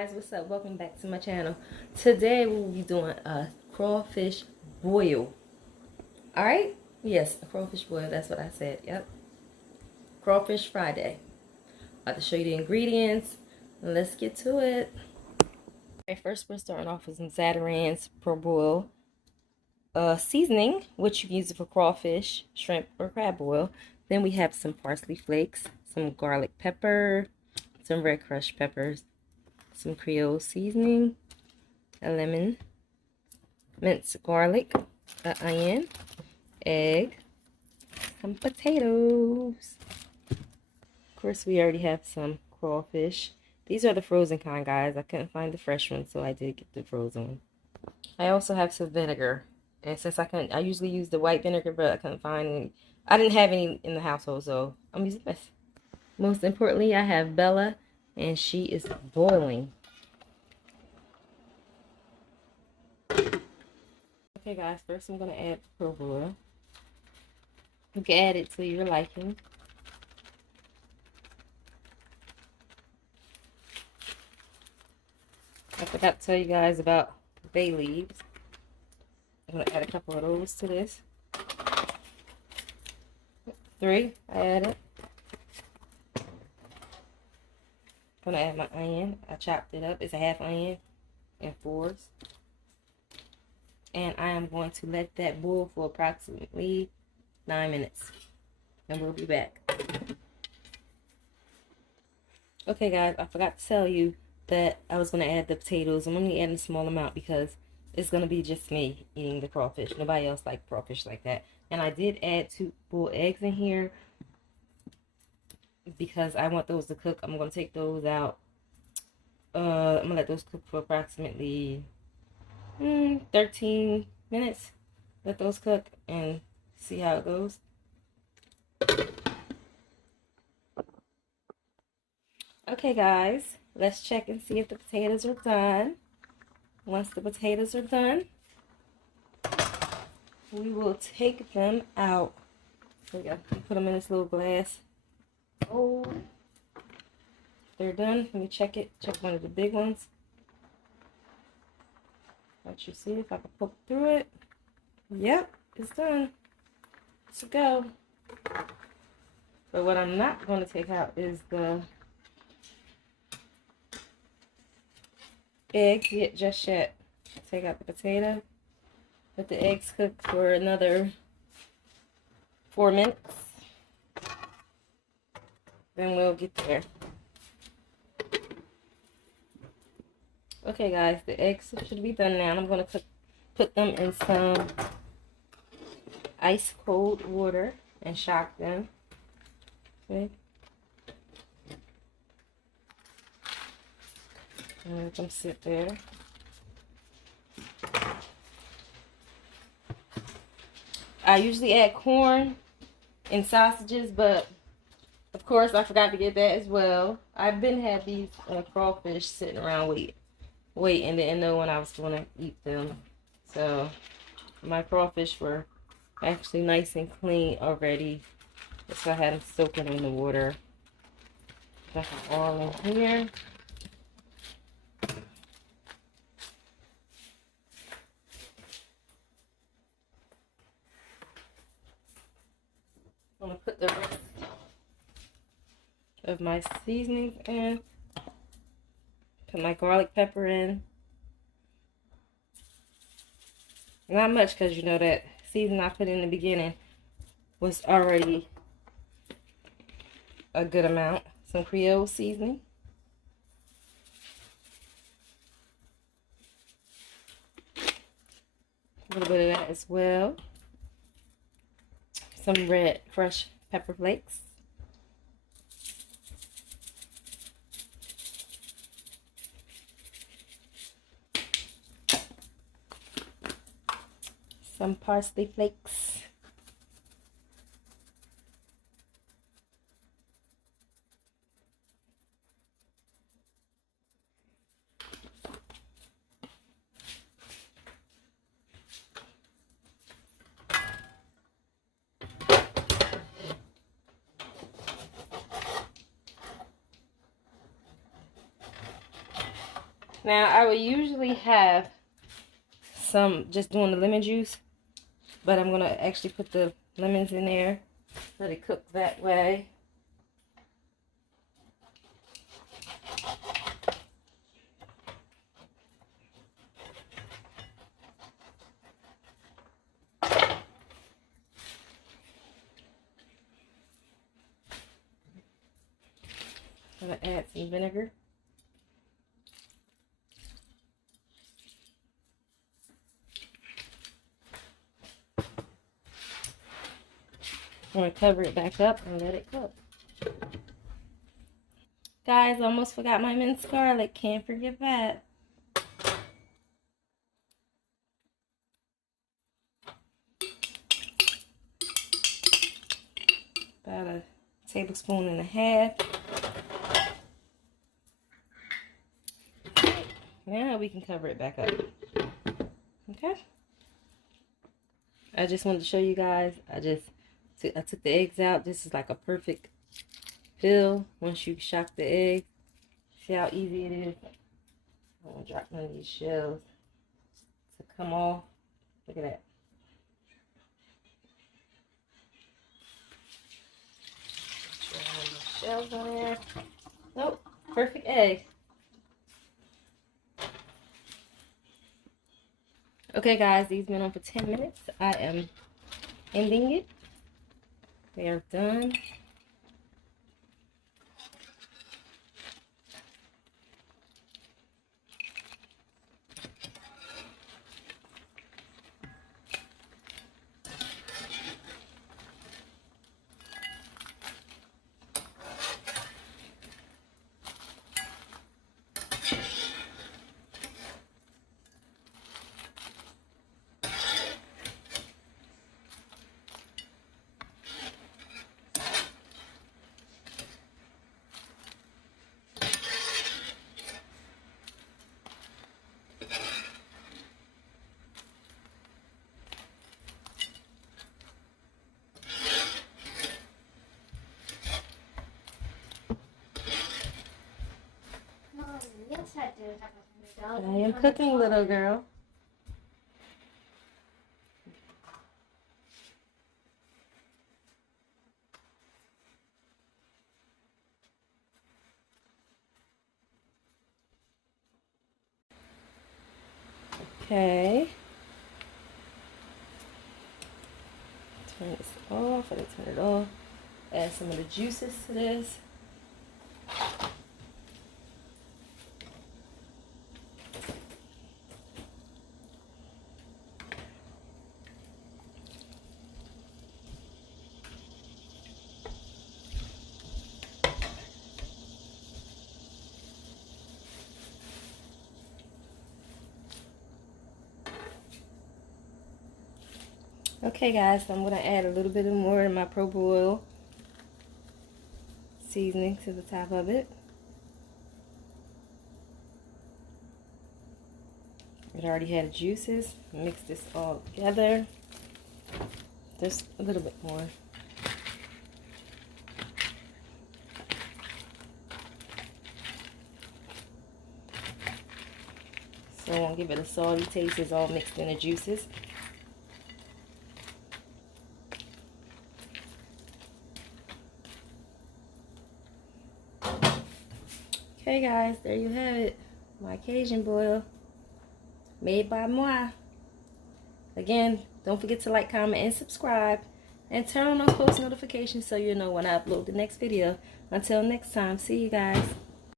Guys, what's up? Welcome back to my channel. Today we will be doing a crawfish boil. Alright? Yes, a crawfish boil. That's what I said. Yep. Crawfish Friday. About to show you the ingredients. Let's get to it. Okay, first we're starting off with some Zatarain's proboil seasoning, which you can use it for crawfish, shrimp, or crab boil. Then we have some parsley flakes, some garlic pepper, some red crushed peppers, some creole seasoning, a lemon, minced garlic, an onion, egg, some potatoes. Of course, we already have some crawfish. These are the frozen kind, guys. I couldn't find the fresh one, so I did get the frozen one. I also have some vinegar, and since I usually use the white vinegar, but I couldn't find any. I didn't have any in the household, so I'm using this. Most importantly, I have Bella, and she is boiling. Okay, guys, first I'm going to add proboil. You can add it to your liking. I forgot to tell you guys about bay leaves. I'm going to add a couple of those to this. 3, I added. I'm going to add my onion. I chopped it up. It's a half onion in 4s. And I am going to let that boil for approximately 9 minutes. And we'll be back. Okay, guys, I forgot to tell you that I was going to add the potatoes. I'm only adding a small amount because it's going to be just me eating the crawfish. Nobody else likes crawfish like that. And I did add 2 boiled eggs in here because I want those to cook. I'm going to take those out. I'm going to let those cook for approximately 13 minutes. Let those cook and see how it goes. Okay, guys, let's check and see if the potatoes are done. Once the potatoes are done, we will take them out. There we go. Put them in this little glass. Oh, they're done. Let me check it. Check one of the big ones. Let you see if I can poke through it. Yep, it's done. Let's go. But what I'm not going to take out is the eggs yet, just yet. Take out the potato. Let the eggs cook for another 4 minutes. Then we'll get there. Okay, guys, the eggs should be done now. I'm going to put them in some ice cold water and shock them. Okay. And let them sit there. I usually add corn and sausages, but of course I forgot to get that as well. I've been had these crawfish sitting around waiting and didn't know when I was going to eat them. So my crawfish were actually nice and clean already. So I had them soaking in the water. Got them all in here. I'm going to put the rest of my seasonings in. Put my garlic pepper in. Not much because you know that seasoning I put in the beginning was already a good amount. Some creole seasoning. A little bit of that as well. Some red crushed pepper flakes. Some parsley flakes. Now, I would usually have some just doing the lemon juice, but I'm going to actually put the lemons in there. Let it cook that way. I'm going to add some vinegar. I'm going to cover it back up and let it cook. Guys, almost forgot my minced garlic. Can't forget that. About a tablespoon and a half. Now we can cover it back up. Okay. I just wanted to show you guys. I took the eggs out. This is like a perfect fill once you shock the egg. See how easy it is? I'm gonna drop one of these shells to come off. Look at that. Shells on there. Nope. Perfect egg. Okay, guys, these been on for 10 minutes. I am ending it. They are done. I am cooking, little girl. Okay. Turn this off. Turn it off. Add some of the juices to this. Okay, guys, so I'm going to add a little bit more of my proboil seasoning to the top of it. It already had juices. Mix this all together. Just a little bit more. So I'm going to give it a salty taste. It's all mixed in the juices. Okay, guys, there you have it. My Cajun boil, made by moi. Again, don't forget to like, comment, and subscribe. And turn on those post notifications so you know when I upload the next video. Until next time, see you guys.